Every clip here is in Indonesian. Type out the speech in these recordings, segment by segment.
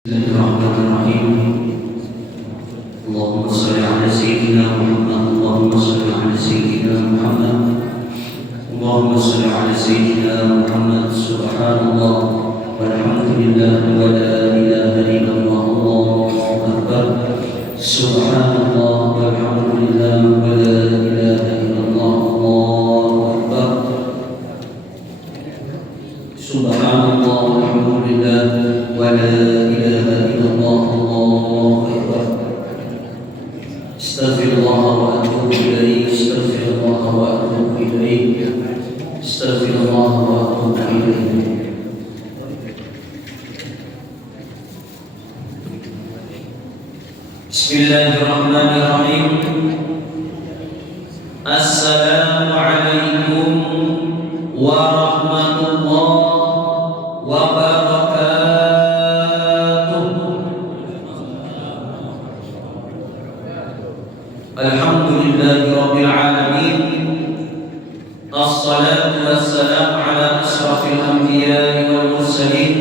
بسم الله الرحمن الرحيم. اللهم صل على سيدنا محمد. اللهم صل على سيدنا محمد. اللهم صل على سيدنا محمد. سبحان الله والحمد لله ولا إله إلا الله. الله أكبر. سبحان الله والحمد لله ولا إله إلا الله. الله أكبر. سبحان الله والحمد لله ولا إله إلا الله. الله أكبر. استغفر الله وأتوب إليه. استغفر الله وأتوب إليه. استغفر الله وأتوب إليه. بسم الله الرحمن الرحيم. السلام عليكم ورحمة الله وبركاته. الحمد لله رب العالمين. الصلاة والسلام على أشرف الأنبياء والمرسلين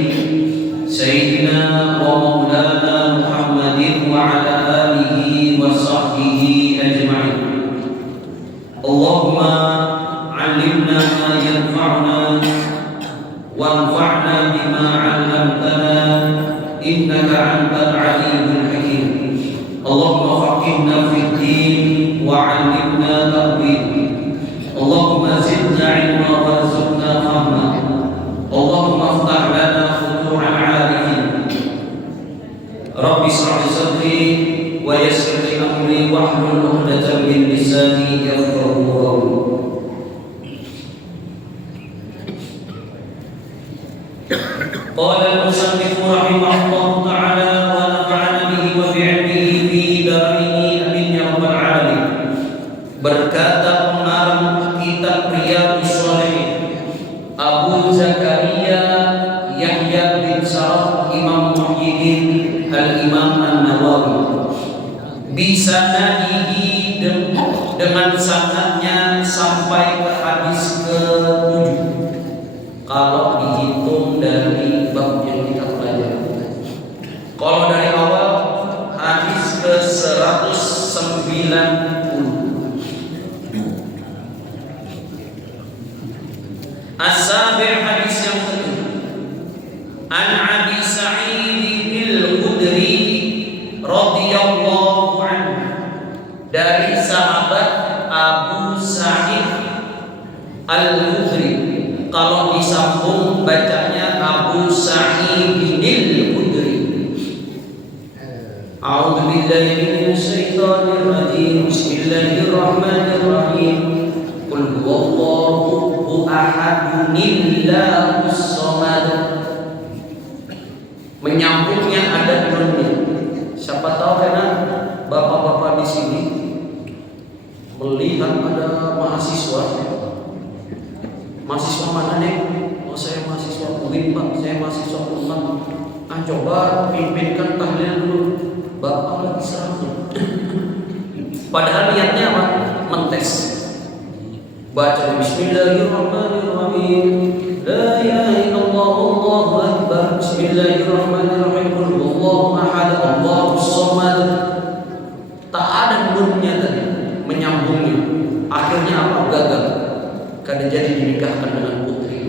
سيدنا ومولانا محمد وعلى آله وصحبه أجمعين. اللهم علمنا ما ينفعنا وانفعنا بما علمتنا إنك أنت العليم الحكيم. اللهم فقهنا في الدين وعلمنا تأويل. اللهم زدنا علما وارزقنا فهما. اللهم افتح لنا فتوح العارفين. رب اشرح لي صدري ويسر لي أمري واحلل عقدة من لساني يفقهوا قولي. قال المصنف رحمه الله تعالى ونفعنا به وبعلمه في دارين amin ya rabbal alamin. Berkata pengarang kitab Riyadhus Shalihin Abu Zakaria Yahya bin Sharaf Imam Muhyiddin Al-Imam An-Nawawi bisanadihi dengan sanadnya sampai ke hadis ke-7 kalau dihitung dari bab yang kita pelajari. Kalau dari awal hadis ke-190. As-sabi' hadis yang ke-7. An Abi Sa'id al-Khudri radhiyallahu anhu, dari sahabat Abu Sa'id al-Khudri. Kalau disambung bacanya Abu Sa'id al-Khudri. A'udzu billahi minasy syaithanir rajim. Bismillahirrahmanirrahim. Qul huwallahu ahadun illahus samad. Menyambungnya ada nunnya. Siapa tahu karena bapak-bapak di sini melihat ada mahasiswa mana nih? Oh, saya mahasiswa UIN Pak, saya mahasiswa UNAM. Coba pimpinkan tahlil dulu. Bapak lagi serang. Padahal niatnya apa? Mentes. Baca Bismillahirrahmanirrahim. La ilaha illallah Allahu akbar. Bismillahirrahmanirrahim. Qul huwallahu ahad Allahus samad. Tak ada nunnya tadi menyambungnya. Akhirnya apa? Gagal. Karena jadi dinikahkan dengan putri.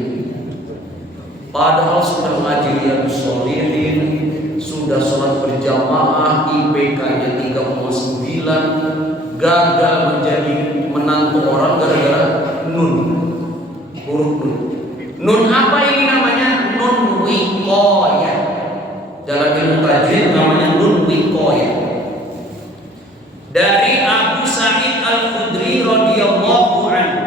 Padahal sudah ngaji Riyadhus Shalihin, sudah sholat berjamaah, IPK-nya 3,9, gagal menjadi menantu orang gara-gara nun, huruf nun. Nun apa ini namanya? Nun wikoya. Dalam ilmu tajwid namanya nun wikoya. Dari Abu Sa'id al-Khudri radhiyallahu anhu.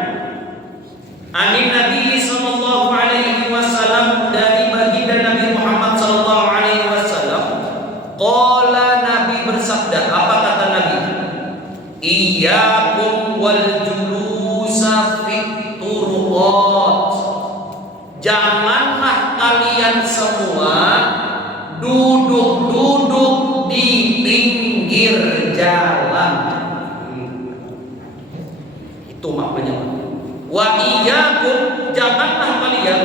Ani Nabi sallallahu alaihi wasallam, dari baginda Nabi Muhammad sallallahu alaihi wasallam. Qala, Nabi bersabda. Apa kata Nabi? Iyyakum wal julusa fit turuqat. Janganlah kalian semua duduk-duduk di pinggir jalan. Itu maknanya. Wa iyyakum, janganlah kalian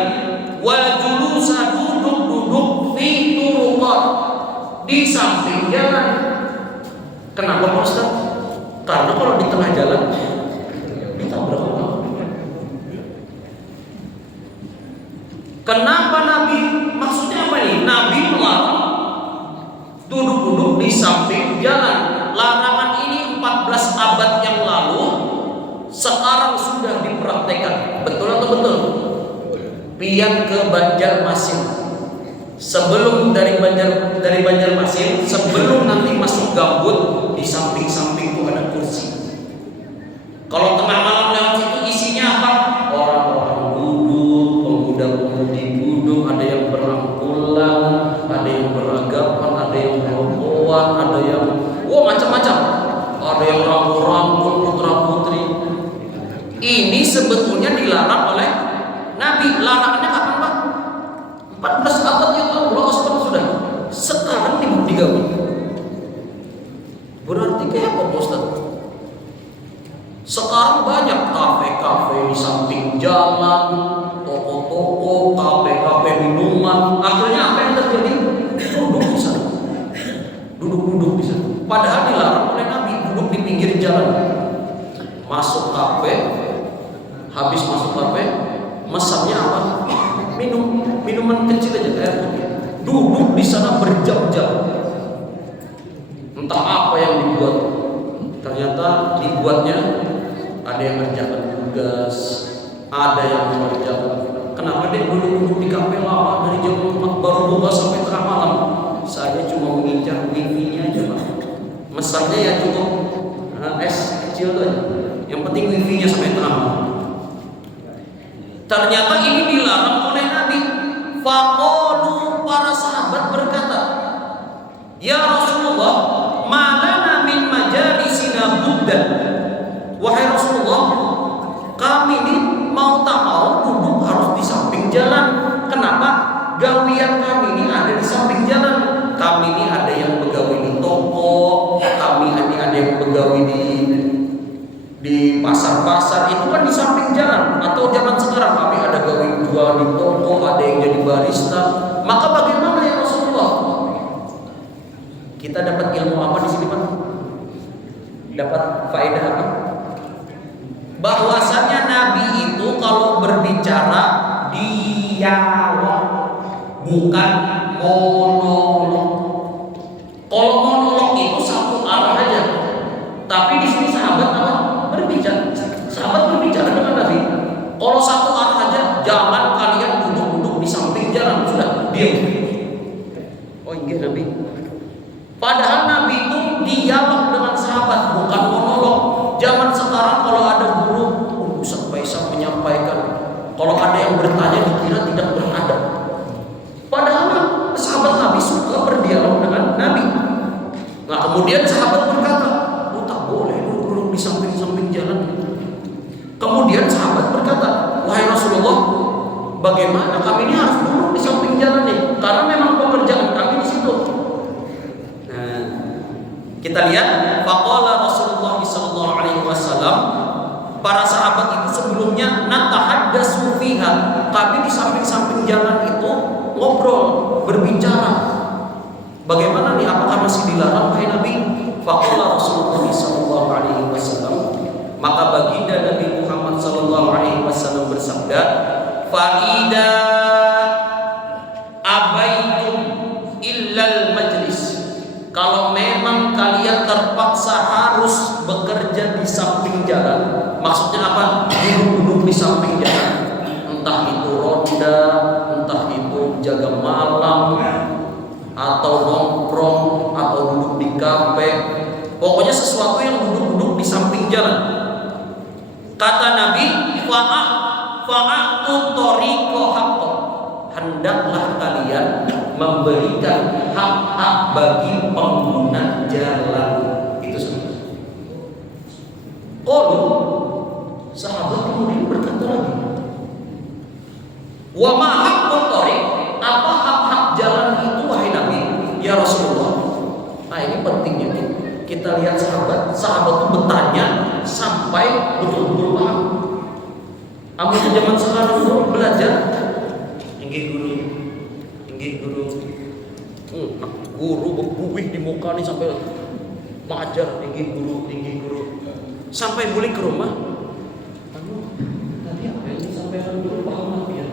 wal julusa duduk-duduk fi turuqat di samping jalan. Kenapa Pak Ustaz? Karena kalau di tengah jalan ditabrak orang. Kenapa Nabi? Maksudnya apa ini? Nabi melarang duduk-duduk di samping jalan. Larangan ini 14 abad yang lalu, sekarang sudah dipraktekkan. Betul atau betul? Pian ke Banjarmasin. Sebelum dari Banjarmasin, sebelum nanti masuk Gambut, di samping-samping itu ada kursi. Kalau tengah malam lewat situ isinya apa? Orang-orang duduk, pemuda-pemudi duduk, ada yang berangkulan, ada yang beragapan, ada yang berongkoan, ada yang macam-macam. Ada yang rangkul-rangkul putra-putri. Ini sebetulnya dilarang oleh Nabi. Larangannya kapan Pak? 14 abad yang lalu. Sudah. Sekarang digawe. Berarti kayak apa Ustaz? Sekarang banyak kafe-kafe di samping jalan, toko-toko, kafe-kafe minuman. Akhirnya apa yang terjadi? Duduk di sana. Duduk di sana. Padahal dilarang oleh Nabi duduk di pinggir jalan. Masuk kafe, habis masuk kafe, mesannya apa? Minuman kecil aja air putih. Duduk di sana berjam-jam. Entah apa yang dibuat. Ternyata dibuatnya ada yang ngerjakan tugas, ada yang mengerjakan. Kenapa dia duduk di kafe lama dari jam 4 baru buka sampai tengah malam? Saya cuma mengincar wifi-nya aja Pak. Mesannya ya cukup es kecil tuh aja. Yang penting wifi-nya sampai tengah malam. Ternyata ini dilarang oleh Nabi. Faqalu, para sahabat berkata, ya Rasulullah, malana min majalisina buddan. Wahai Rasulullah, kami ini mau tak mau duduk harus di samping jalan. Kenapa? Gawian kami ini ada di samping jalan. Kami ini ada yang begawi di toko, kami ini ada yang begawi di pasar-pasar, itu kan di samping jalan. Atau zaman sekarang kami ada gawi jual di toko, ada yang jadi barista. Maka bagaimana ya Rasulullah? Kita dapat ilmu apa di sini Pak? Dapat faedah apa? Bahwasannya Nabi itu kalau berbicara dialog, bukan monolog. Kalau monolog itu satu arah aja. Tapi di sini sahabat apa? Berbicara. Sahabat berbicara dengan Nabi. Kalau satu arah aja, jangan kalian duduk-duduk di samping jalan, sudah diam. Oh iya Nabi. Padahal Nabi itu dialog dengan sahabat, bukan monolog. Zaman sekarang kalau ada guru, Ustaz Faisal menyampaikan, kalau ada yang bertanya dikira tidak beradab. Padahal sahabat Nabi suka berdialog dengan Nabi. Nah kemudian sahabat berkata, tak boleh duduk di samping-samping jalan. Kemudian sahabat berkata, wahai Rasulullah, bagaimana kami ini harus duduk di samping jalan nih? Karena memang pekerjaan kami di situ. Nah, kita lihat, faqala Rasulullah sallallahu alaihi wasallam, para sahabat itu sebelumnya natahaddatsu fiha, kami di samping-samping jalan itu ngobrol, berbicara. Bagaimana nih? Apakah masih dilarang wahai Nabi? Faqala Rasulullah sallallahu alaihi wasallam, maka baginda Nabi Muhammad sallallahu alaihi wasallam bersabda, "Faida abaitum illal majlis." Kalau memang kalian terpaksa harus bekerja di samping jalan, maksudnya apa? Duduk di samping jalan, entah itu ronda, entah itu jaga malam, atau nongkrong, atau duduk di kafe, pokoknya sesuatu yang duduk-duduk di samping jalan. Kata Nabi, fa'atu tariqa haqqo, hendaklah kalian memberikan hak-hak bagi pengguna jalan. Itu saja. Qalu, sahabat kemudian berkata lagi, wa ma haqqut tariq, apa hak-hak jalan itu wahai Nabi? Ya Rasulullah. Nah ini pentingnya nih. Kita lihat sahabat itu bertanya sampai betul-betul paham. Amun zaman sekarang itu belajar, inggih guru, Guru berbuih di muka nih sampai mengajar tinggi guru. Sampai balik ke rumah. Tadi apa yang disampaikan guru paham ya?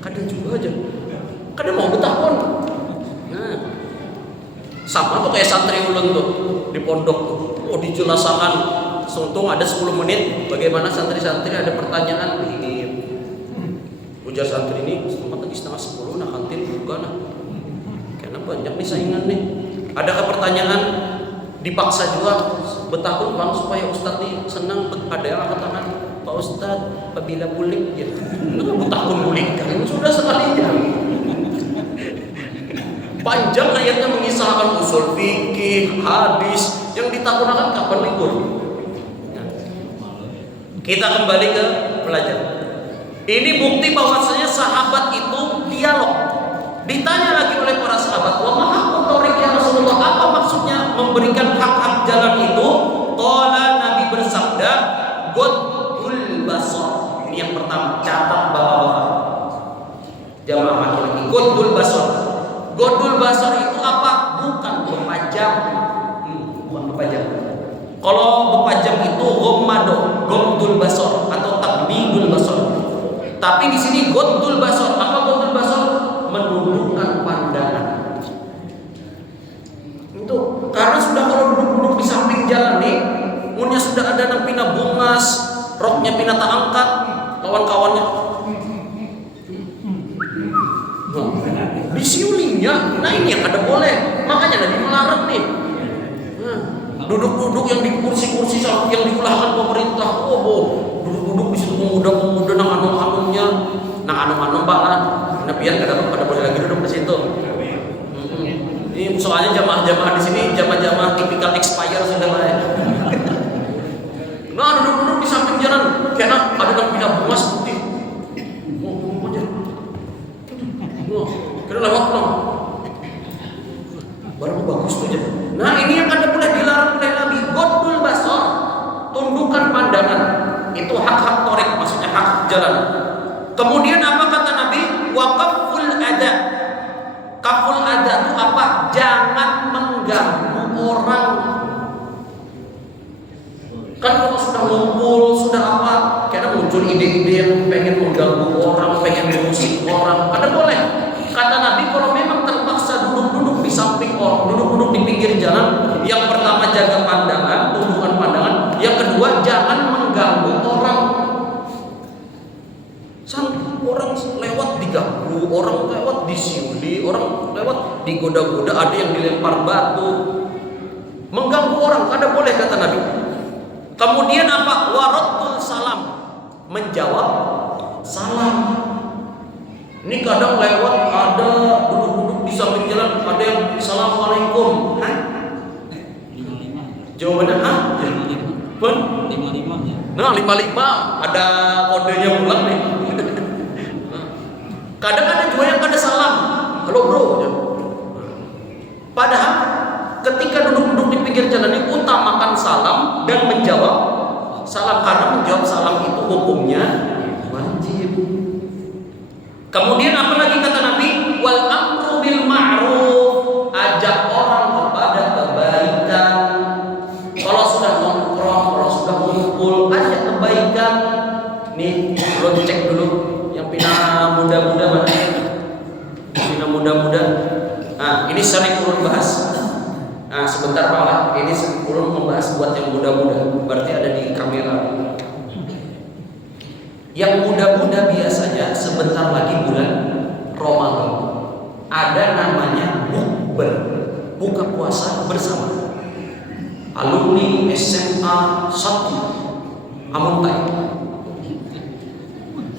Kadang juga aja. Kadang mau betahun. Nah, sama tuh kayak santri ulun tuh di pondok tuh. Oh, dijelaskan. Untung ada 10 menit. Bagaimana santri-santri ada pertanyaan ini. Ujar santri ini, selamat lagi setengah 10 nah kantin buka nah. Karena banyak nih saingan nih. Adakah pertanyaan? Dipaksa juga betahun bang supaya ustadz nih senang. Ada yang angkat tangan, Pak Ustadz apabila bulik ya betahun bulik kan sudah sekalinya. Panjang ayatnya mengisahkan usul fikih, hadis yang ditakunakan kapan libur. Nah, kita kembali ke pelajar. Ini bukti bahwasanya sahabat itu dialog. Ditanya lagi oleh para sahabat, wa maha motorik ya Rasulullah, apa maksudnya memberikan hak-hak jalan itu? Qala, Nabi bersabda, Godul basor. Ini yang pertama, catat bapak-bapak jamaah laki-laki. Godul basor. Godul basor itu apa? Bukan berpajang. Bukan berpajang. Kalau berpajang itu gommado, godul basor atau takbidul basor. Tapi di sini godul basor. Apa godul basor? Menundukkan pandangan. Itu karena sudah kalau duduk-duduk di samping jalan nih, munnya sudah ada yang pina bungas, roknya pina tak angkat, kawan-kawannya. Disiulinya, nah ini yang ada boleh. Makanya Nabi melarang nih. Duduk-duduk yang di kursi-kursi yang diulahkan pemerintah. Duduk-duduk di situ pemuda-pemuda nang anu-anunya, nang anu-anu Pak lah. Nabian pada boleh lagi duduk di situ. Ini soalnya jamaah-jamaah di sini jamaah-jamaah tipikal expire sudah lah. Nah, duduk-duduk di samping jalan, karena ada yang pindah bungas putih. Mau aja. Kira lewat pulang. Barang bagus tuh aja. Nah, ini yang ada boleh dilarang oleh Nabi, godul basor, tundukkan pandangan. Itu hak-hak torik, maksudnya hak jalan. Kemudian apa kata Nabi? Wa kaful ada. Kaful ada itu apa? Jangan mengganggu orang. Kan kalau sudah ngumpul, sudah apa? Karena muncul ide-ide yang pengen mengganggu orang, pengen mengusik orang. Ada boleh. Kata Nabi kalau memang terpaksa duduk-duduk di samping orang, duduk-duduk di pinggir jalan, yang pertama jaga pandangan, tundukkan pandangan. Yang kedua jangan mengganggu orang. Orang lewat diganggu, orang lewat disiuli, orang lewat digoda-goda, ada yang dilempar batu, mengganggu orang, kada boleh kata Nabi. Kemudian apa? Waratul salam, menjawab salam. Ini kadang lewat ada duduk-duduk di samping jalan, ada yang assalamualaikum. Jawabannya pun 55 ya. Nah 55 ada kodenya pulang nih. Kadang ada juga yang kada salam, halo bro. Padahal ketika duduk-duduk di pinggir jalan ini utamakan salam dan menjawab salam, karena menjawab salam itu hukumnya wajib. Kemudian apa lagi kata Nabi? Wal amru bil ma'ruf, ajak orang kepada kebaikan. Kalau sudah nongkrong, kalau sudah ngumpul, ajak kebaikan. Nih, belum cek dulu yang pina muda-muda mana? Pina muda-muda. Nah, ini sering ulun bahas. Nah, sebentar Pak lah. Ini ulun membahas buat yang muda-muda. Berarti ada di kamera. Yang muda-muda biasanya sebentar lagi bulan Ramadan ada namanya bukber, buka puasa bersama. Alumni SMA 1 Amuntai.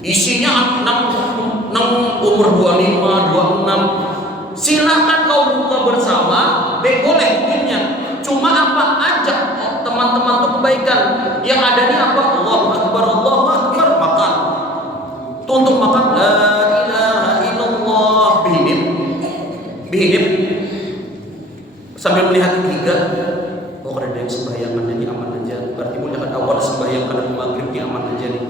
Isinya 6 umur 25, 26. Silahkan kau buka bersama, boleh hukumnya. Cuma apa? Ajak teman-teman untuk kebaikan. Yang ada di apa? Allahu Akbar, Allahu Akbar, makan. Untuk makan la ilaha illallah, bihinip sambil melihat tiga. Oh, ada yang sembahyang ini aman aja. Berarti mulai awal sembahyang karena maghrib ini aman aja nih.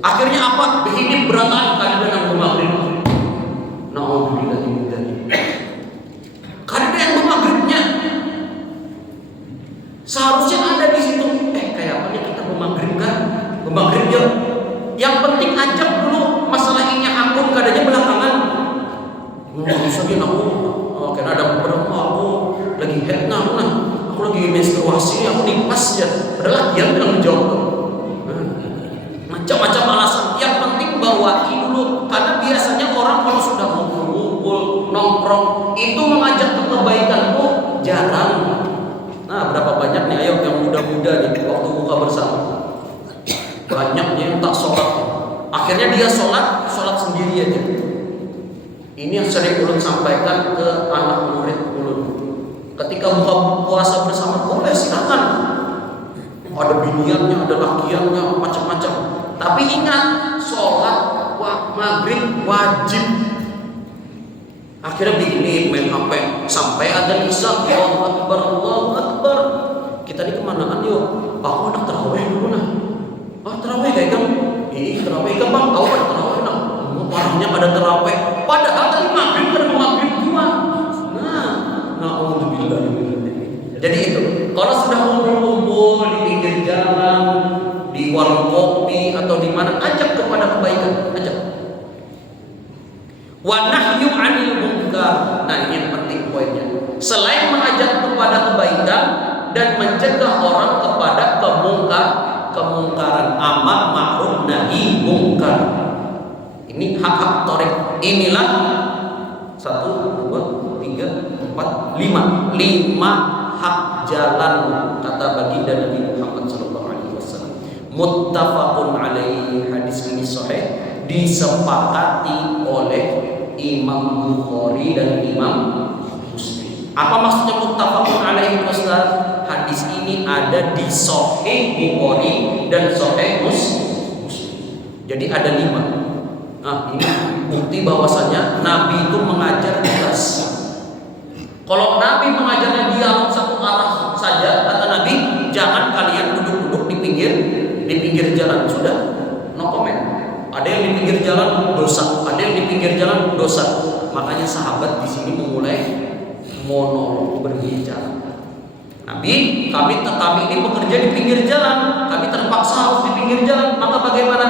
Akhirnya apa? Bihinip berantakan karena maghrib. Nauzubillah min dzalik. situasi yang nipas ya. Padahal dia bilang menjawab. Macam-macam alasan. Yang penting bawain dulu. Karena biasanya orang kalau sudah ngumpul, nongkrong, itu mengajak ke kebaikan tuh jarang. Nah, berapa banyak nih ayo yang muda-muda nih waktu buka bersama. Banyak yang tak sholat. Akhirnya dia sholat sendiri aja. Ini yang sering ulun sampaikan ke anak murid ulun. Ketika buka puasa bersama, boleh silakan. Ada biniannya, ada lakiannya, macam-macam. Tapi ingat, sholat maghrib wajib. Akhirnya begini main HP sampai ada isya, Allahu Akbar, Allahu Akbar. Kita ini kemanaan yuk? Aku anak terawih dulu nah. Terawih kayak kamu? Terawih kan bang? Aku ada terawih nah. Orangnya pada terawih. Padahal tadi maghrib kan maghrib juga. Na'udzubillah. Jadi itu, kalau sudah ngumpul-ngumpul di pinggir jalan, di warung kopi atau di mana, ajak kepada kebaikan, ajak. Wa nahyu 'anil munkar. Nah, ini yang penting poinnya. Selain mengajak kepada kebaikan dan mencegah orang kepada kemungkaran, amar ma'ruf nahi munkar. Ini hak-hak tarik. Inilah 1 2 3 4 5 hak jalan kata baginda Nabi Muhammad SAW. Muttafaqun alaihi. Hadis ini sahih, disepakati oleh Imam Bukhari dan Imam Muslim. Apa maksudnya muttafaqun alaihi Ustaz? Hadis ini ada di Sahih Bukhari dan Sahih Muslim. Jadi ada 5. Nah, ini bukti bahwasanya Nabi itu mengajar jelas. Kalau Nabi mengajarnya dialog satu arah saja, kata Nabi, jangan kalian duduk-duduk di pinggir jalan. Sudah, no comment. Ada yang di pinggir jalan dosa, ada yang di pinggir jalan dosa. Makanya sahabat di sini memulai monolog berbicara. Nabi, kami ini bekerja di pinggir jalan, kami terpaksa harus di pinggir jalan. Maka bagaimana?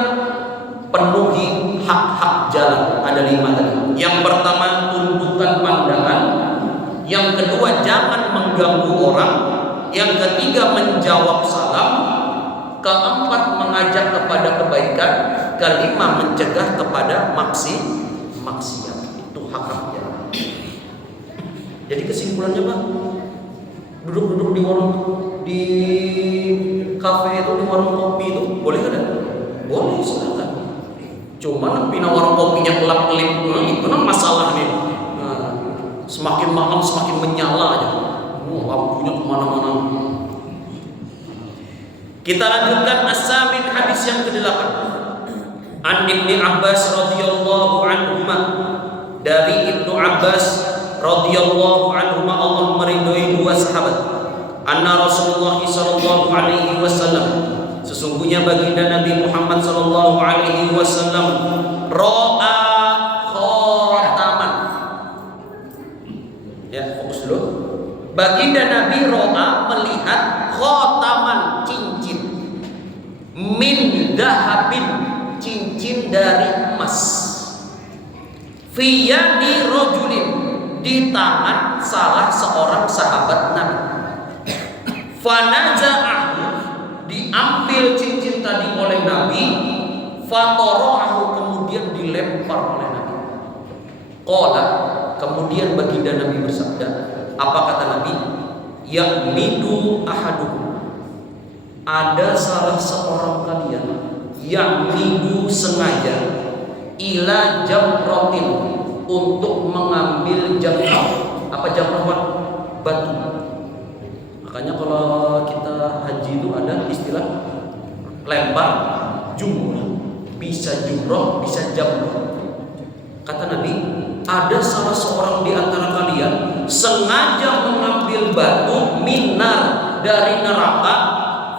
Penuhi hak-hak jalan. Ada 5 tadi. Yang pertama, tundukkan pandangan. Yang kedua, jangan mengganggu orang. Yang ketiga, menjawab salam. Keempat, mengajak kepada kebaikan. Kelima, mencegah kepada maksiat. Itu hak-hak jalan. Jadi kesimpulannya Pak, duduk-duduk di warung, di kafe itu, di warung kopi itu boleh kan? Boleh, silakan. Cuma pina warung kopinya kelap-kelip, itu kan masalah nih. Semakin malam semakin menyala aja. Lampunya kemana-mana. Kita lanjutkan as-samin, hadis yang ke-8. An Ibnu Abbas radhiyallahu anhuma, dari Ibnu Abbas radhiyallahu anhuma, Allah meridhoi 2 sahabat. Anna Rasulullah sallallahu alaihi wasallam, sesungguhnya baginda Nabi Muhammad sallallahu alaihi wasallam, ra'a khataman. Ya, fokus dulu. Baginda Nabi ra'a, melihat, khataman, cincin, min dahabin, cincin dari emas, fi yadi rajulin, di tangan salah seorang sahabat Nabi. Fanaza'ahu, diambil cincin tadi oleh Nabi. Fatoro'ahu, kemudian dilempar oleh Nabi. Qala, kemudian baginda Nabi bersabda, apa kata Nabi? Ya'midu ahadukum, ada salah seorang kalian yang sengaja, ila jamratin, untuk mengambil jamrah. Apa jamrah? Batu. Makanya kalau kita haji itu ada istilah lempar jumrah. Bisa jumrah, bisa jamrah. Kata Nabi, ada salah seorang di antara kalian sengaja mengambil batu minar, dari neraka,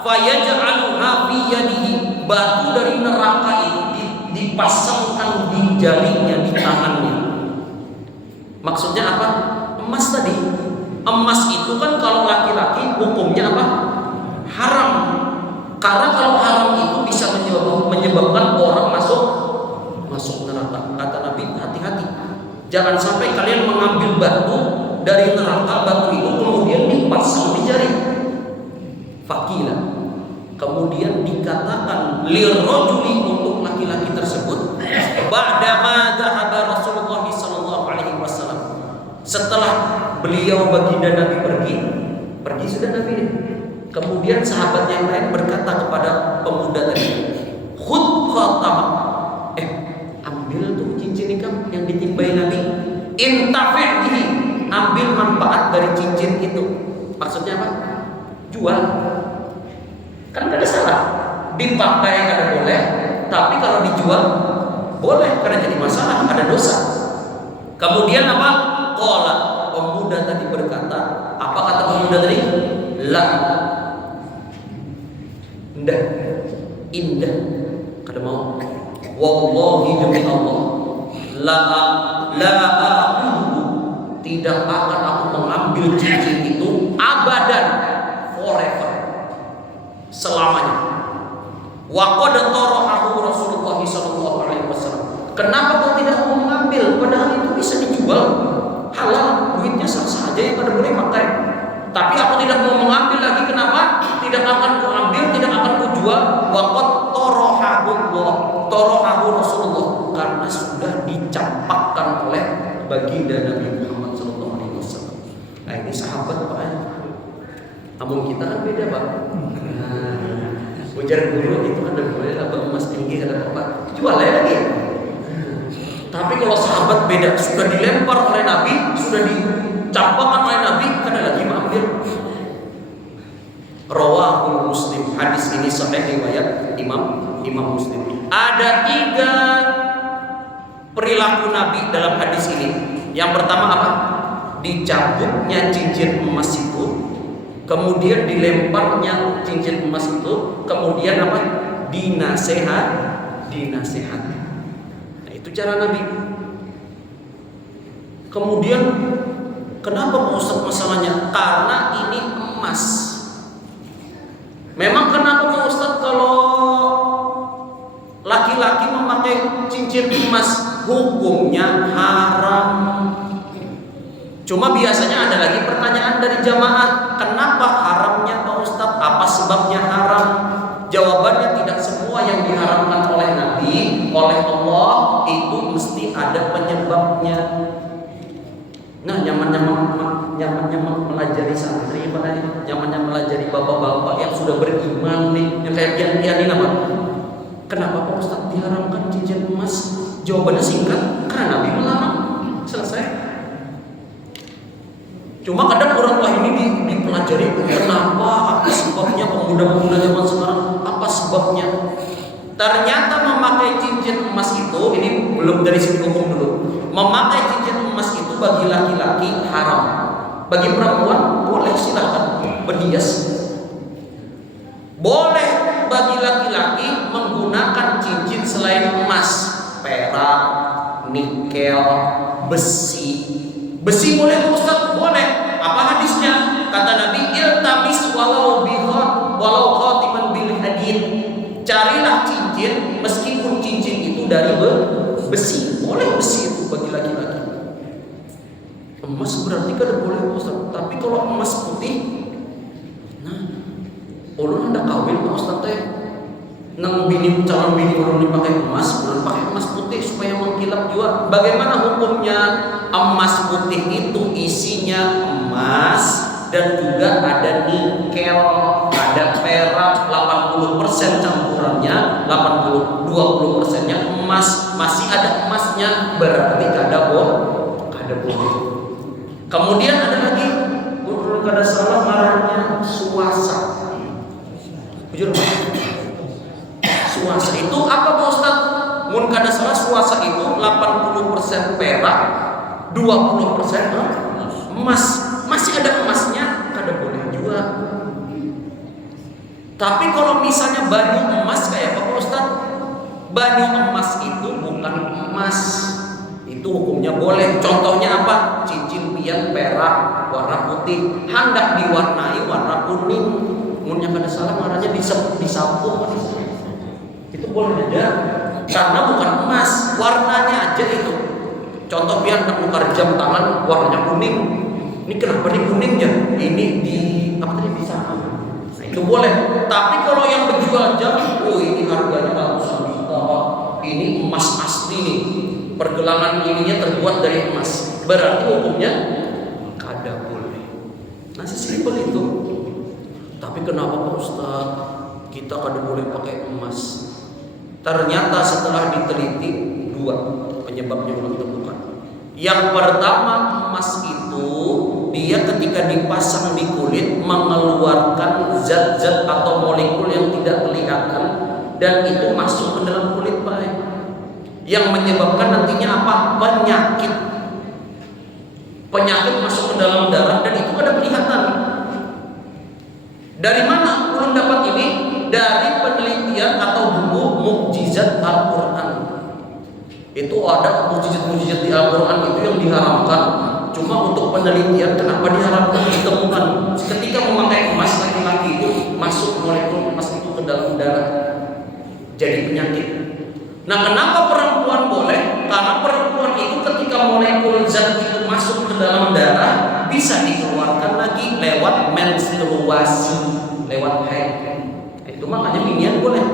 fayaj'aluha fi yadihi, batu dari neraka itu dipasangkan di jarinya, di tangannya. Maksudnya apa? Emas tadi. Emas itu kan kalau laki-laki hukumnya apa? Haram. Karena kalau haram itu bisa menyebabkan orang masuk neraka. Kata Nabi, hati-hati. Jangan sampai kalian mengambil batu dari neraka, batu itu kemudian dipasang di jari. dikatakan lirrajuli untuk laki-laki tersebut ba'dama dhahaba Rasulullah sallallahu alaihi wasallam, setelah beliau baginda Nabi pergi sudah Nabi. Kemudian sahabat yang lain berkata kepada pemuda tadi, khudh khatamah, ambil tuh cincin nikah yang ditimbai Nabi, intafi' bihi, ambil manfaat dari cincin itu. Maksudnya apa? Jual. Kan tidak ada salah, dipakai kada boleh, tapi kalau dijual boleh, karena jadi masalah, ada dosa. Kemudian apa? Qala, pemuda tadi berkata, apa kata pemuda tadi? La, indah, kada mau. Wallahi demi Allah, la aku tidak akan aku mengambil cincin itu abadan, forever, selamanya. Wa qad tarahu Rasulullah sallallahu alaihi wasallam. Kenapa kau tidak mau mengambil? Padahal itu bisa dijual, halal, duitnya sah-sah aja, yang kada boleh pakai. Tapi aku tidak mau mengambil lagi. Kenapa? Tidak akan kuambil, tidak akan kujual. Wa qad tarahu Rasulullah, karena sudah dicampakkan oleh baginda Nabi Muhammad sallallahu alaihi wasallam. Nah, ini sahabat Pak. Namun kita kan beda, Pak. Ujar guru itu ada boleh lah emas tinggi ada apa? Jual aja lagi. Tapi kalau sahabat beda, sudah dilempar oleh Nabi, sudah dicampakkan oleh Nabi, kada lagi mengambil. Rawahul Muslim, hadis ini sahih riwayat Imam Muslim. Ada 3 perilaku Nabi dalam hadis ini. Yang pertama apa? Dicabutnya cincin emas itu, kemudian dilemparnya cincin emas itu, kemudian apa? Dinasehati. Nah, itu cara Nabi. Kemudian kenapa Pak Ustaz masalahnya? Karena ini emas. Memang kenapa Pak Ustaz kalau laki-laki memakai cincin emas hukumnya haram? Cuma biasanya ada lagi pertanyaan dari jamaah, kenapa haramnya Pak Ustaz? Apa sebabnya haram? Jawabannya tidak semua yang diharamkan oleh Nabi, oleh Allah itu mesti ada penyebabnya. Nah, nyamannya melajari santri, nyamannya melajari bapak-bapak yang sudah beriman nih, yang kayak kian ini apa? Kenapa Pak Ustaz diharamkan cincin emas? Jawabannya singkat, karena Nabi melarang. Selesai. Cuma kadang orang tua ini dipelajari, kenapa, apa sebabnya pemuda-pemuda zaman sekarang, apa sebabnya? Ternyata memakai cincin emas itu, ini belum dari segi hukum dulu. Memakai cincin emas itu bagi laki-laki haram. Bagi perempuan boleh, silahkan berhias. Boleh bagi laki-laki menggunakan cincin selain emas, perak, nikel, besi. Besi boleh Ustaz? Boleh. Apa hadisnya? Kata Nabi, iltamis walau khatiman bil hadid. Carilah cincin meskipun cincin itu dari besi. Boleh besi itu bagi laki-laki. Emas berarti kan boleh Ustaz. Tapi kalau emas putih, nah, ulun ada kawin Pak Ustaz teh. Nang calon bini ulun dipakai emas, ulun pakai emas putih supaya mengkilap juga. Bagaimana hukumnya? Emas putih itu isinya emas dan juga ada nikel, ada perak, 80% campurannya, 20%-nya emas, masih ada emasnya, berarti kada boleh. Kemudian ada lagi, ulun kada salah marahnya suasa. Bujur suasa itu apa Pak Ustaz? Mun kada salah suasa itu 80% perak, 20% emas. Masih ada emasnya, kada boleh juga. Tapi kalau misalnya banyu emas kayak apa Pak Ustaz? Banyu emas itu bukan emas. Itu hukumnya boleh. Contohnya apa? Cincin pian perak warna putih hendak diwarnai warna kuning. Munnya kada salah warnanya disapu. Itu boleh aja, karena bukan emas, warnanya aja itu. Contoh biar tukar jam tangan warnanya kuning. Ini kenapa nih kuningnya? Ini di apa tadi disapu. Nah, itu boleh. Tapi kalau yang berjual jam, oh ini harganya ratusan juta Pak, ini emas asli nih, pergelangan ininya terbuat dari emas, berarti hukumnya kada boleh. Nah sesimpel itu. Tapi kenapa Pak Ustaz kita kada boleh pakai emas? Ternyata setelah diteliti dua penyebabnya ulama temukan. Yang pertama, emas itu dia ketika dipasang di kulit mengeluarkan zat-zat atau molekul yang tidak kelihatan dan itu masuk ke dalam kulit Pak. Yang menyebabkan nantinya apa? Penyakit. Penyakit masuk ke dalam darah dan itu kada kelihatan. Dari mana ulun dapat ini? Dari penelitian atau buku Mukjizat Al-Quran. Itu ada mukjizat-mukjizat di Al-Quran itu yang diharamkan. Cuma untuk penelitian kenapa diharamkan ditemukan. Ketika memakai emas, laki-laki itu masuk molekul emas itu ke dalam darah, jadi penyakit. Nah kenapa perempuan boleh? Karena perempuan itu ketika molekul zat itu masuk ke dalam darah bisa dikeluarkan lagi lewat menstruasi, lewat haid. Itu makanya minian boleh.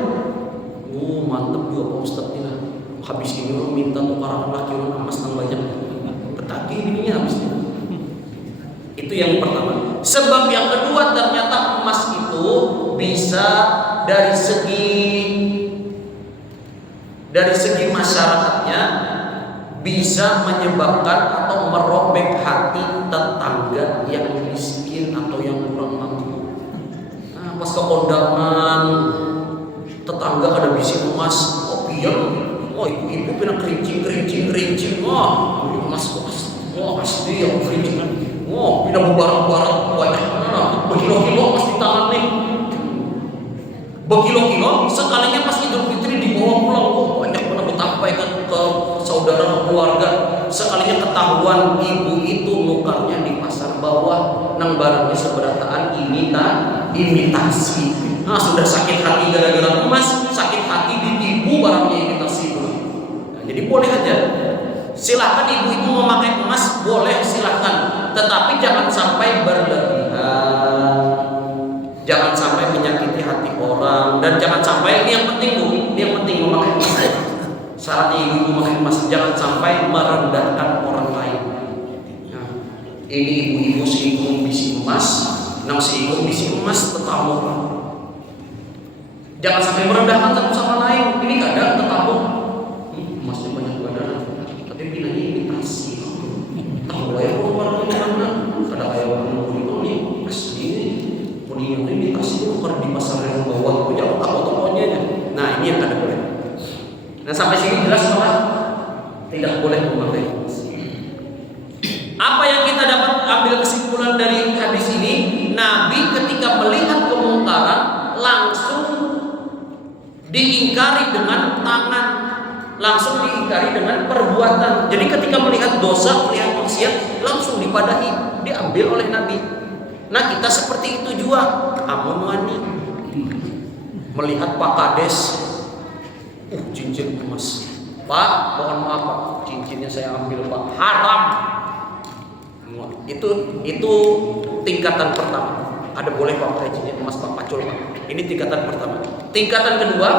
Oh mantep juga Pak Ustadz ini. Habis ini orang minta tukaran laki orang emas yang banyak. Betagi ininya habis ini. Itu yang pertama. Sebab yang kedua ternyata emas itu bisa dari segi masyarakatnya bisa menyebabkan atau merobek hati tetangga yang miskin atau yang kurang mampu. Nah, pas ke kondangan tetangga ada bisik emas, oh pian, oh ibu pernah kerincing, wah emas wah pasti yang kerincingan, wah pindah barang-barang banyak mana, berkilo-kilo emas di tangan nih, berkilo-kilo sekalinya pas Idul Fitri dibawa pulang, oh banyak mana betapa ke saudara keluarga, sekalinya ketahuan ibu itu nukarnya di pasar bawah, nang barangnya seberataan imitasi. Nah sudah sakit hati gara-gara emas, sakit hati ditipu barangnya imitasi. Nah, jadi boleh aja. Silahkan ibu itu memakai emas, boleh silahkan. Tetapi jangan sampai berlebihan, jangan sampai menyakiti hati orang, dan jangan sampai ini yang penting Bu, ini yang penting memakai emas. Syaratnya ibu memakai emas, jangan sampai merendahkan orang lain. Nah, ini ibu-ibu singgung bisi emas, nang singgung bisi emas tetamu. Jangan sampai merendahkan satu sama lain. Ini kadang tetamu emasnya banyak badan, tapi pinanya imitasi. Tahu ya warnanya mana? Kadang kayak warna kuning nih, asli kuning itu imitasi itu bukan di pasar yang bawah punya toko-tokonya. Nah ini yang kada boleh. Nah sampai sini jelas Pak? Tidak boleh memakai emas. Apa yang kita dapat ambil kesimpulan dari hadis ini? Nabi ketika melihat kemungkaran langsung diingkari dengan tangan, langsung diingkari dengan perbuatan. Jadi ketika melihat dosa, melihat maksiat, langsung dipadahi, diambil oleh Nabi. Nah kita seperti itu juga. Amun wani melihat Pak Kades, cincin emas, Pak, mohon maaf Pak, cincinnya saya ambil Pak, haram. Itu tingkatan pertama. Ada boleh Pak pakai cincin emas Pak, pacul Pak. Ini tingkatan pertama. Tingkatan kedua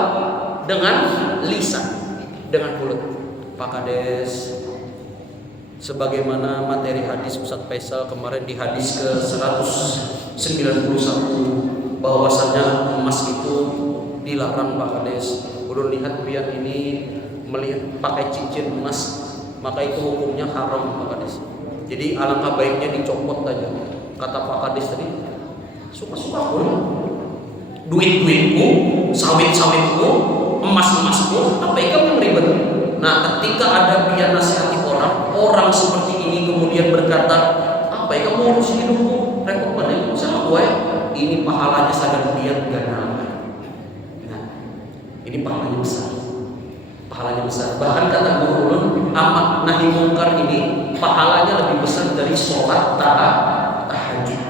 dengan lisan, dengan mulut. Pak Kades, sebagaimana materi hadis Ustadz Faisal kemarin di hadis ke 191 bahwasanya emas itu dilarang Pak Kades. Udah lihat biar ini melihat pakai cincin emas, maka itu hukumnya haram Pak Kades. Jadi alangkah baiknya dicopot aja. Kata Pak Kades tadi, suka-suka pun duit-duitku, sawit-sawitku, emas-emasku, apa yang ribet? Nah, ketika ada dia nasihati orang seperti ini kemudian berkata, apa yang kamu urus hidupku? Repot banget sama gue. Ini pahalanya sangat dia gana. Nah, ini pahalanya besar. Pahalanya besar. Bahkan kata guru ulun, amat nahi mungkar ini pahalanya lebih besar dari sholat tahajud.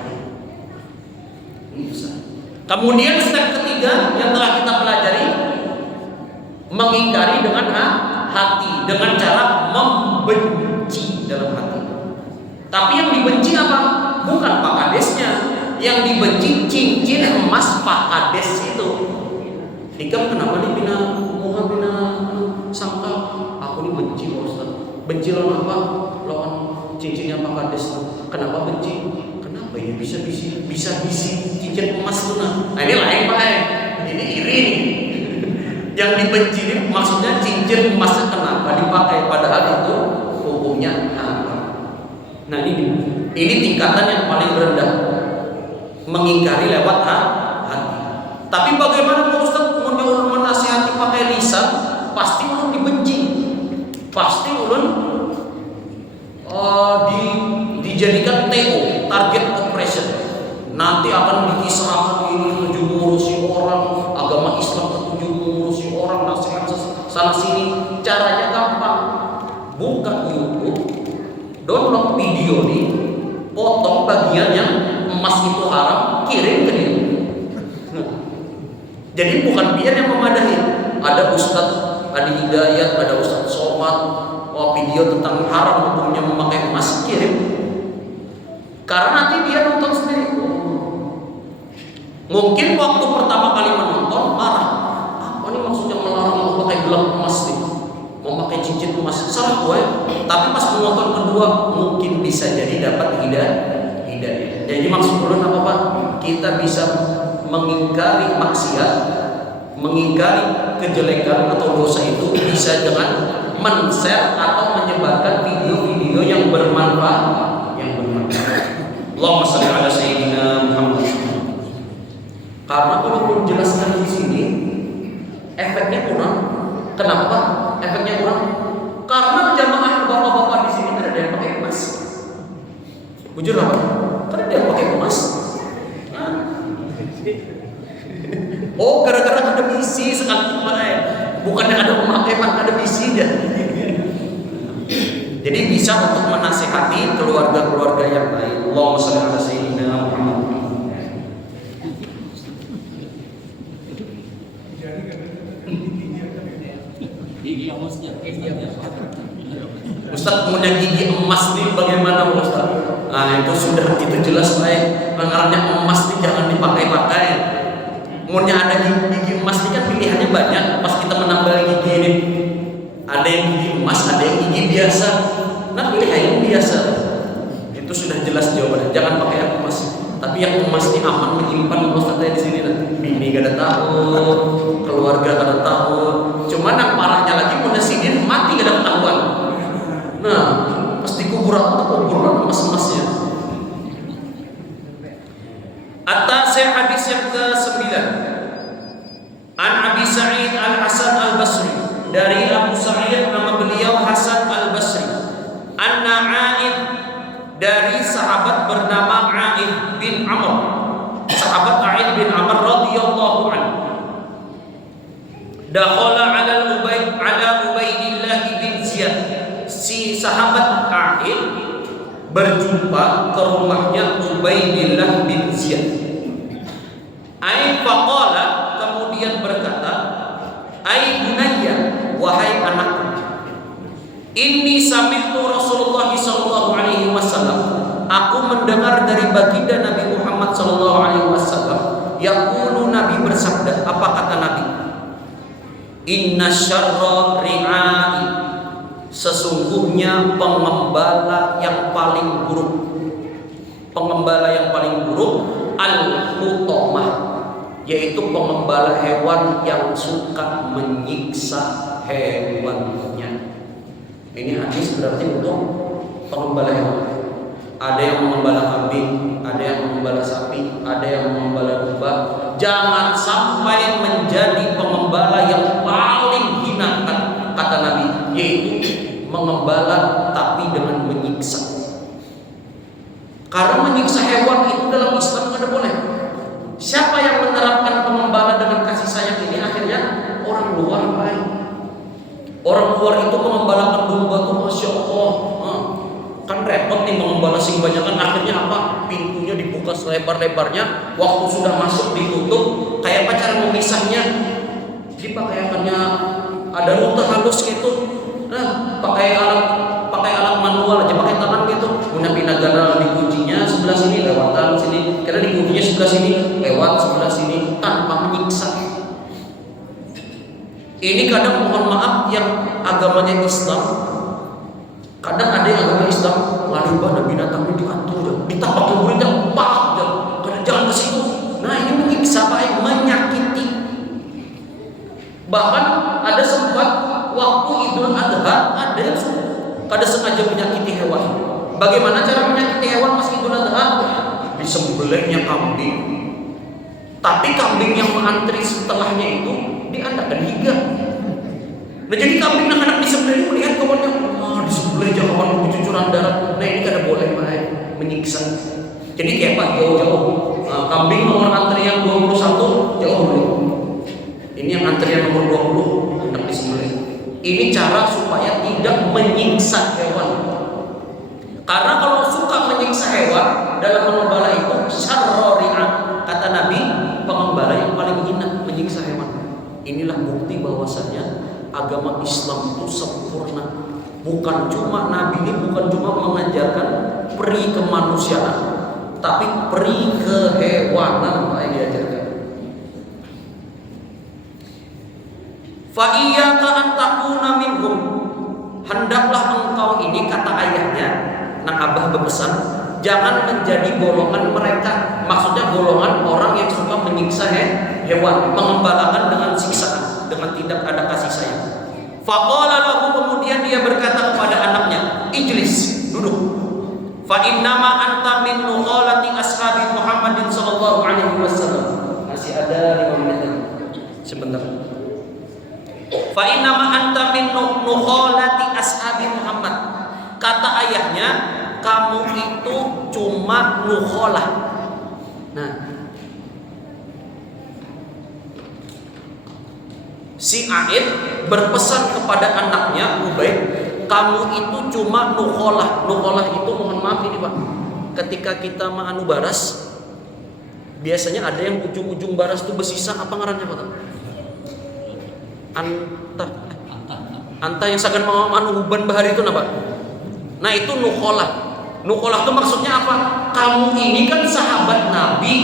Ini besar. Kemudian step ketiga yang telah kita pelajari, mengingkari dengan hati, dengan cara membenci dalam hati. Tapi yang dibenci apa? Bukan Pak Kadesnya, yang dibenci cincin emas Pak Kades itu. Dikam kenapa nih muka sangka aku nih benci Pak Ustaz. Benci lawan apa? Lawan cincinnya Pak Kades. Kenapa benci? Kenapa ya bisa cincin emas tuh nah ini lain Pak. Ini iri nih. Yang dibenci ini maksudnya cincin emasnya kenapa dipakai padahal itu hukumnya haram. Nah ini tingkatan yang paling rendah, mengingkari lewat hati. Tapi bagaimana Pak Ustaz ulun menasihati pakai lisan, pasti ulun dibenci, pasti ulun dijadikan TO, target operation. Nanti akan dikisahkan ini tujuh mengurusi orang, agama Islam ketujuh mengurusi orang, nasihat sana sini. Caranya gampang, buka YouTube, download video nih, potong bagian yang emas itu haram, kirim ke dia. Jadi bukan dia yang memadahi. Ada Ustadz Adi Hidayat, ada Ustadz Somad, video tentang haram hukumnya memakai emas, kirim. Karena nanti dia nonton sendiri. Mungkin waktu pertama kali menonton marah. Apa nih maksudnya melarang memakai gelang emas nih? Memakai cincin emas, salah gue. Tapi pas menonton kedua mungkin bisa jadi dapat hidayah. Jadi maksud ulun apa Pak? Kita bisa mengingkari maksiat, mengingkari kejelekan atau dosa itu bisa dengan men-share atau menyebarkan video-video yang bermanfaat. Allahumma shalli ala sayyidina Muhammad. Karena kalau pun jelaskan di sini, efeknya kurang. Kenapa? Efeknya kurang. Karena jamaah bapak-bapak di sini tidak ada yang pakai emas. Jujur apa? Tidak ada yang pakai emas. Oh, gara-gara ada misi sekali kemarin. Bukannya ada pemakaian, ada misinya. Jadi bisa untuk menasihati keluarga-keluarga yang lain. Allahumma shalli ala sayyidina Muhammad. Ustaz punya gigi emas nih bagaimana Ustaz? Nah itu sudah jelas baik. Pengarangnya emas nih jangan dipakai-pakai. Punya ada gigi emas nih kan pilihannya banyak. Pas kita menambah gigi ini, ada yang gigi emas, ada yang gigi biasa. Nah pilih yang biasa. Itu sudah jelas jawabannya. Jangan pakai yang emas. Tapi yang emas ini aman menyimpan Ustaz di sini. Bini gak ada tahu, keluarga gak ada tahu. Cuman yang parahnya lagi punya sidin mati gak ada ketahuan. Nah, pasti kuburan emas-emasnya. Atas hadis yang ke-9. An Abi Sa'id Al-Hasan Al-Basri, dari Abu Sa'id nama beliau Hasan Al-Basri. Anna A'id, dari sahabat bernama A'id bin Amr. Sahabat A'id bin Amr radhiyallahu anhu. Dakhala ala Ubaidillah bin Ziyad. Si sahabat A'id berjumpa ke rumahnya Ubaidillah bin Ziyad. Ai faqala, kemudian berkata, ai bunayya, wahai anakku, inni sami'tu Rasulullah sallallahu alaihi wasallam, aku mendengar dari baginda Nabi Muhammad sallallahu alaihi wasallam, yaqulu, Nabi bersabda. Apa kata Nabi? Inna syarra ri'ai, sesungguhnya pengembala yang paling buruk, pengembala yang paling buruk al-hutamah, yaitu pengembala hewan yang suka menyiksa hewannya. Ini hadis berarti untuk pengembala hewan. Ada yang mengembala kambing, ada yang mengembala sapi, ada yang mengembala domba. Jangan sampai menjadi pengembala yang paling hina, kata Nabi, yaitu mengembala tapi dengan menyiksa. Karena menyiksa hewan itu dalam Islam tidak boleh. Siapa yang menerapkan pengembala dengan kasih sayang ini? Akhirnya orang luar baik. Orang luar itu mengembalakan domba itu, masya Allah. Kan repot nih mengembala sing banyak kan. Akhirnya apa? Pintunya dibuka selebar-lebarnya. Waktu sudah masuk ditutup. Kayak apa cara memisahnya? Dipakaiannya ada rute halus gitu. Nah, pakai alat manual aja, pakai tangan gitu. Punya pinagana di kuncinya sebelah sini, lewatan sini. Karena di kuncinya Ini kadang mohon maaf yang agamanya Islam, kadang ada yang agama Islam lari pada binatang ini diatur, ditambah muridnya pak, kadang jangan ke situ. Nah ini menyiksa, menyakiti. Bahkan ada sempat waktu Idul Adha ada yang kada sengaja menyakiti hewan. Bagaimana cara menyakiti hewan pas Idul Adha? Disembelihnya kambing. Tapi kambing yang mengantri setelahnya itu diadakan higa. Nah jadi kambing anak disembelih melihat kawannya, disembelih jangan kawan bercucuran darah. Nah ini kada boleh menyiksa. Jadi kayak pak jauh-jauh. Kambing nomor antrian 21 jauh dulu. Ini yang antrian nomor 20 hendak disembelih. Ini cara supaya tidak menyiksa hewan. Karena kalau suka menyiksa hewan dalam mengembala itu syarrori'ah, kata Nabi, pengembala yang paling hina menyiksa hewan. Inilah bukti bahwasanya agama Islam itu sempurna. Bukan cuma Nabi ini bukan cuma mengajarkan peri kemanusiaan, tapi peri kehewanan yang diajarkan. Fa iyyaka an takuna minhum, hendaklah engkau ini, kata ayahnya, nang abah berpesan, jangan menjadi golongan mereka. Maksudnya golongan orang yang suka menyiksa hewan, mengembalakan dengan siksaan, dengan tidak ada kasih sayang. Faqala lahu, kemudian dia berkata kepada anaknya, ijlis, duduk. Fa innama anta min nukhalati ashabi Muhammadin sallallahu alaihi wasallam. Masih ada 5 menit lagi. Sebentar. Fa innama anta min nukhalati ashabi Muhammad. Kata ayahnya, kamu itu cuma nukholah. Nah, si Aid berpesan kepada anaknya Ubaid, kamu itu cuma nukholah. Nukholah itu mohon maaf ini Pak, ketika kita ma'anu baras, biasanya ada yang ujung-ujung baras itu bersisa, apa ngarannya Pak? Anta yang sakan ma'anu uban bahari itu apa? Nah itu nukholah. Nukholah itu maksudnya apa? Kamu ini kan sahabat Nabi,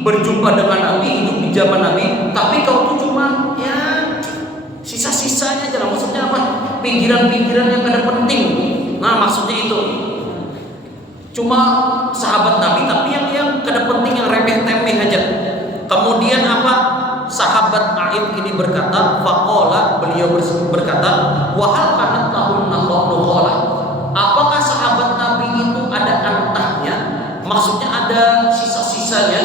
berjumpa dengan Nabi, hidup di zaman Nabi, tapi kau tuh cuma ya sisa-sisanya aja. Maksudnya apa? Pinggiran-pinggiran yang kada penting. Nah maksudnya itu cuma sahabat Nabi, tapi yang kada penting, yang remeh-temeh aja. Kemudian apa? Sahabat Aid ini berkata, faqala, beliau berkata, wahal kanat tahun nukholah. Apakah sahabat Nabi itu ada antahnya? Maksudnya ada sisa-sisanya.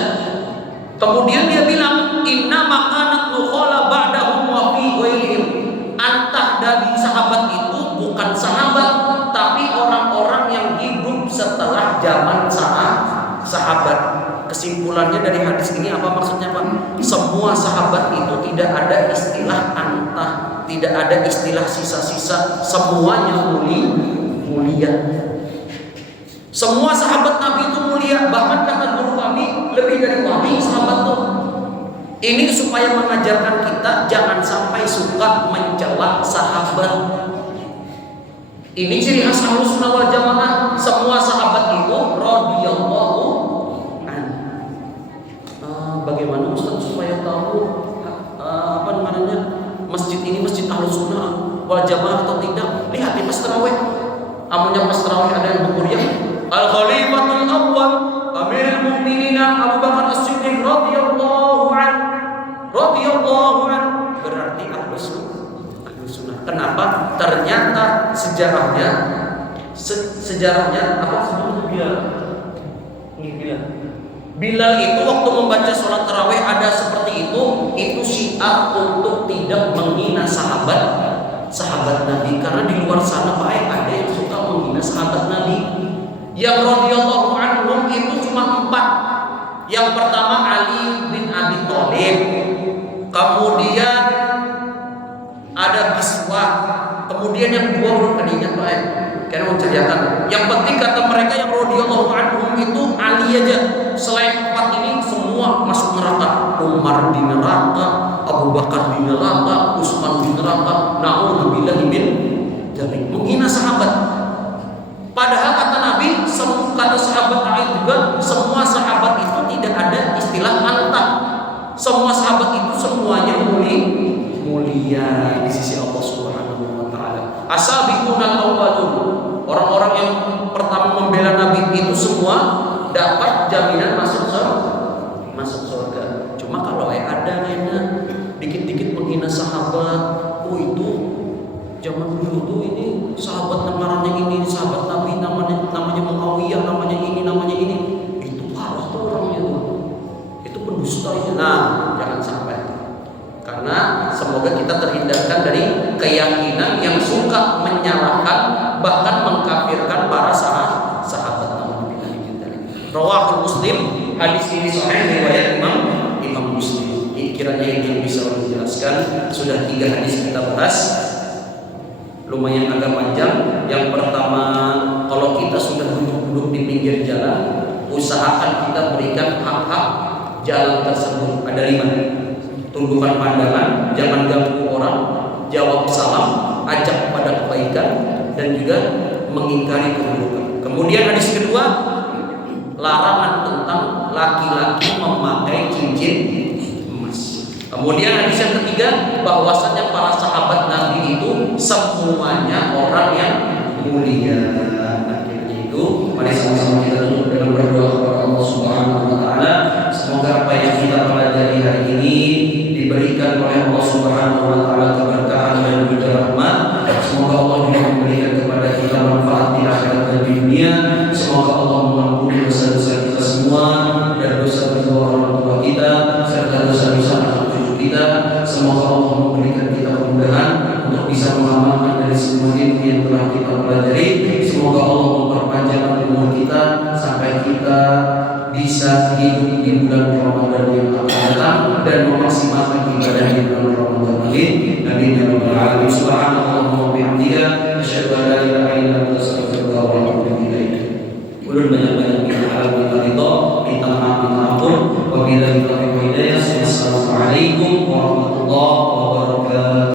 Kemudian dia bilang, inna makanat nukholah ba'dahum wa fi ghairihim. Antah dari sahabat itu bukan sahabat, tapi orang-orang yang hidup setelah zaman sahabat. Kesimpulannya dari hadis ini apa maksudnya Pak? Semua sahabat itu tidak ada istilah antah, tidak ada istilah sisa-sisa, semuanya mulia. Semua sahabat Nabi itu mulia, bahkan kata guru kami lebih dari wali sahabat itu. Ini supaya mengajarkan kita jangan sampai suka mencela sahabat. Ini ciri khas Ahlussunnah wal Jamaah. Semua sahabat itu radhiyallahu anhu. Bagaimana Ustaz supaya tahu apa namanya masjid ini masjid Ahlussunnah wal Jamaah atau tidak? Lihat di pas tarawih. Amunnya pas tarawih ada yang berkuliah, Al Khalifatul Awwal Amirul Mukminin Abu Bakar As-Siddiq radhiyallahu an, berarti Ahlussunnah. Kenapa? Ternyata sejarahnya apa sebetulnya Bilal itu waktu membaca sholat tarawih ada seperti itu syiar untuk tidak menghina sahabat Nabi, karena di luar sana baik ada yang suka menghina sahabat Nabi. Yang radhiyallahu anhum itu cuma 4. Yang pertama Ali bin Abi Thalib, kemudian ada Biswah, kemudian yang 2 belum keingat baik, karena menceritakan. Yang penting kata mereka yang radhiyallahu anhum itu Ali aja. Selain 4 ini semua masuk neraka. Umar di neraka, Abu Bakar di neraka, Utsman di neraka. Na'udzubillahi min dzalik. Menghina sahabat. Padahal kata Nabi, kata sahabat Aid juga, semua sahabat itu tidak ada istilah antah. Semua sahabat itu semuanya mulia. lamarannya ini sahabat Nabi, namanya Muawiyah, namanya ini. Itu parah tuh orangnya tuh. Itu pendusta itu. Nah, jangan sampai. Karena semoga kita terhindarkan dari keyakinan yang suka menyalahkan bahkan mengkafirkan para sahabat Nabi. Rawahul Muslim, hadis ini sahih riwayat Imam Muslim. Kiranya ini yang bisa menjelaskan. Sudah 3 hadis kita bahas, lumayan agak panjang. Yang pertama, kalau kita sudah duduk-duduk di pinggir jalan, usahakan kita berikan hak-hak jalan tersebut. Ada 5. Tundukkan pandangan, jangan ganggu orang, jawab salam, ajak pada kebaikan, dan juga mengingkari keburukan. Kemudian hadis kedua, larangan tentang laki-laki memakai cincin emas. Kemudian hadis yang ketiga, bahwasanya para sahabat Nabi itu semuanya orang yang mulia. Akhirnya itu, mari sama-sama kita tutup dengan berdoa kepada Allah Subhanahu wa taala. Semoga apa yang kita pelajari hari ini diberikan oleh Allah Subhanahu wa taala keberkahan dan juga rahmat. Semoga Allah juga memberikan kepada kita manfaat di akhirat dan di dunia. Semoga Allah mengampuni dosa-dosa kita semua dan dosa kedua orang tua kita serta dosa-dosa anak cucu kita. Semoga Allah memberikan kita kemudahan untuk bisa mengamalkan dari semua ilmu yang telah kita pelajari. Semoga Allah memperpanjang umur kita sampai kita bisa hidup di bulan Ramadan yang akan datang dan memaksimalkan ibadah di bulan Ramadan ini. Nabi Muhammad alaihi subhanahu wa bihamdihi asyhadu an la ilaha illa anta astaghfiruka wa atubu ilaik. Ulun banyak-banyak minta halal minta ridha, minta maaf minta ampun. Wabillahi taufiq wal hidayah. Wassalamualaikum warahmatullahi wabarakatuh.